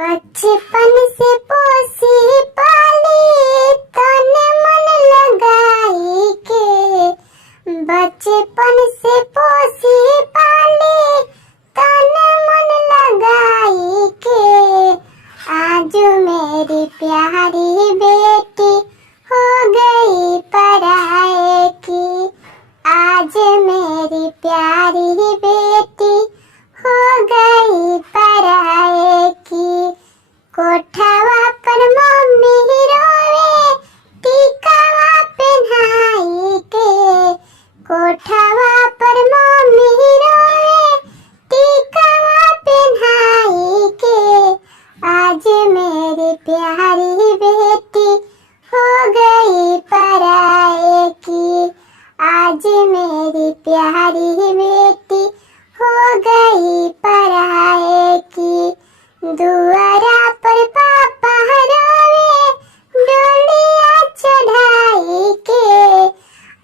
बचपन से पोसी पाली तन मन लगाई के। बचपन से पोसी पाली तन मन लगाई के। आज मेरी प्यारी बेटी हो गई पराए की। आज मेरी प्यारी बेटी हो गई पराए की। कोठावा पर मम्मी रोवे टीकावा पहनाई के। कोठावा पर मम्मी रोवे टीकावा पहनाई के। आज मेरी प्यारी बेटी हो गई पराए की। आज मेरी प्यारी बेटी हो गई पराए की। दुआरा पर पापा रोवे डोलिया चढ़ाई के।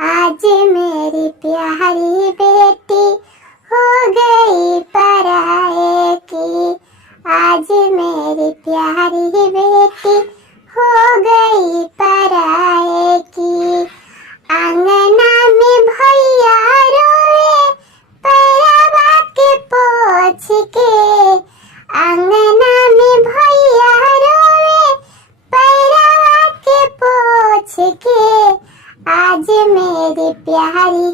आज मेरी प्यारी बेटी हो गई पराए की। आज मेरी प्यारी बेटी हो गई पराए की। आंगना में भैया रोवे पैरावा के पोछ के। आंगना में भैया रोवे पैरावा के पोछ के। आज मेरी प्यारी